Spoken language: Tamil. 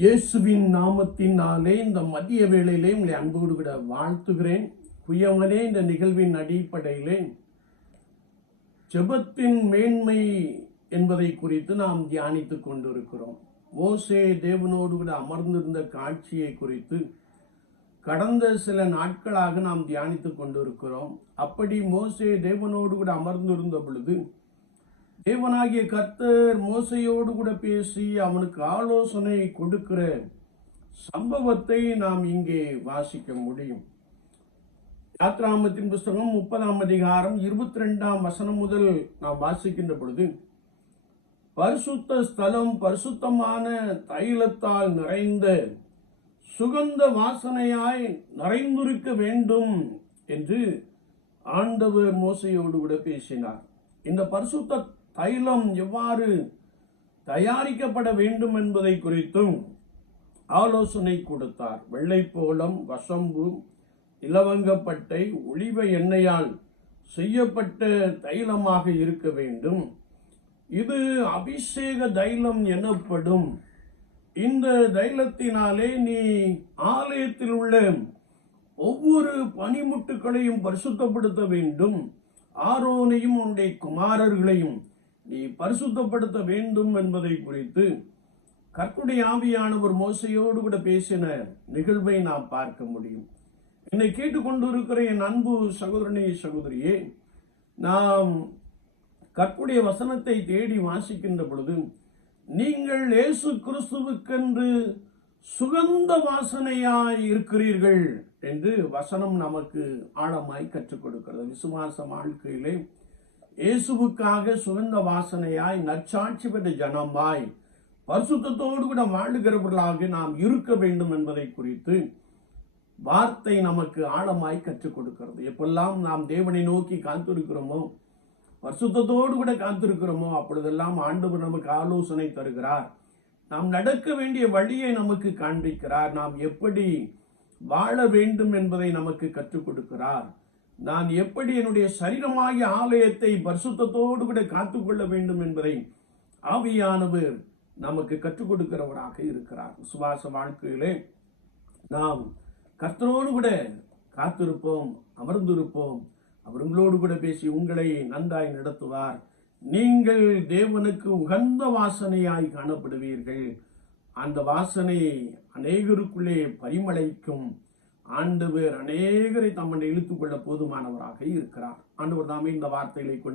இயேசுவின் நாமத்தினாலே இந்த மதிய வேளையிலே உங்களை அன்போடு விட வாழ்த்துகிறேன். குயவனே இந்த நிகழ்வின் அடிப்படையிலே ஜெபத்தின் மேன்மை என்பதை குறித்து நாம் தியானித்துக் கொண்டிருக்கிறோம். மோசே தேவனோடு கூட அமர்ந்திருந்த காட்சியை குறித்து கடந்த சில நாட்களாக நாம் தியானித்துக் கொண்டிருக்கிறோம். அப்படி மோசே தேவனோடு கூட அமர்ந்திருந்த பொழுது தேவனாகிய கர்த்தர் மோசையோடு கூட பேசி அவனுக்கு ஆலோசனை கொடுக்கிற சம்பவத்தை நாம் இங்கே வாசிக்க முடியும். யாத்ராமத்தின் புஸ்தகம் முப்பதாம் அதிகாரம் இருபத்தி ரெண்டாம் வசனம் முதல் நாம் வாசிக்கின்ற பொழுது பரிசுத்த ஸ்தலம் பரிசுத்தமான தைலத்தால் நிறைந்த சுகந்த வாசனையாய் நிறைந்திருக்க வேண்டும் என்று ஆண்டவர் மோசையோடு கூட பேசினார். இந்த பரிசுத்த தைலம் எவ்வாறு தயாரிக்கப்பட வேண்டும் என்பதை குறித்தும் ஆலோசனை கொடுத்தார். வெள்ளைப்போளம் வசம்பு இலவங்கப்பட்டை ஒளிவ எண்ணெயால் செய்யப்பட்ட தைலமாக இருக்க வேண்டும். இது அபிஷேக தைலம் எனப்படும். இந்த தைலத்தினாலே நீ ஆலயத்தில் உள்ள ஒவ்வொரு பனிமுட்டுகளையும் பரிசுத்தப்படுத்த வேண்டும். ஆரோனையும் உன்னுடைய குமாரர்களையும் நீ பரிசுத்தப்படுத்த வேண்டும் என்பதை குறித்து கர்த்துடைய ஆவியானவர் மோசையோடு கூட பேசின நிகழ்வை நாம் பார்க்க முடியும். என்னை கேட்டுக்கொண்டிருக்கிற என் அன்பு சகோதரனே சகோதரியே நாம் கற்குடைய வசனத்தை தேடி வாசிக்கின்ற பொழுது நீங்கள் இயேசு கிறிஸ்துவுக்கென்று சுகந்த வாசனையாய் இருக்கிறீர்கள் என்று வசனம் நமக்கு ஆழமாய் கற்றுக் கொடுக்கிறது. விசுவாச வாழ்க்கையிலே இயேசுவுக்காக சுகந்த வாசனையாய் நற்சாட்சி பெற்ற ஜனமாய் பரிசுத்தோடு கூட வாழுகிறவர்களாக நாம் இருக்க வேண்டும் என்பதை குறித்து வார்த்தை நமக்கு ஆழமாய் கற்றுக் கொடுக்கிறது. எப்பெல்லாம் நாம் தேவனை நோக்கி காத்திருக்கிறோமோ பரிசுத்தோடு கூட காத்திருக்கிறோமோ அப்பொழுதெல்லாம் ஆண்டவர் நமக்கு ஆலோசனை தருகிறார். நாம் நடக்க வேண்டிய வழியை நமக்கு காண்பிக்கிறார். நாம் எப்படி வாழ வேண்டும் என்பதை நமக்கு கற்றுக் கொடுக்கிறார். நான் எப்படி என்னுடைய சரீரமாகிய ஆலயத்தை பரிசுத்தத்தோடு கூட காத்துக்கொள்ள வேண்டும் என்பதை ஆவியானவர் நமக்கு கற்றுக் கொடுக்கிறவராக இருக்கிறார். சுவாச வாழ்க்கையிலே நாம் கர்த்தரோடு கூட காத்திருப்போம் அமர்ந்திருப்போம். அவருங்களோடு கூட பேசி உங்களை நன்றாய் நடத்துவார். நீங்கள் தேவனுக்கு உகந்த வாசனையாய் காணப்படுவீர்கள். அந்த வாசனை அநேகருக்குள்ளே பரிமளைக்கும். ஆண்டவர் அநேகரை தம்மனை இழுத்துக்கொள்ள போதுமானவராக இருக்கிறார். ஆண்டவர் தாமே இந்த வார்த்தைகளை கொண்டு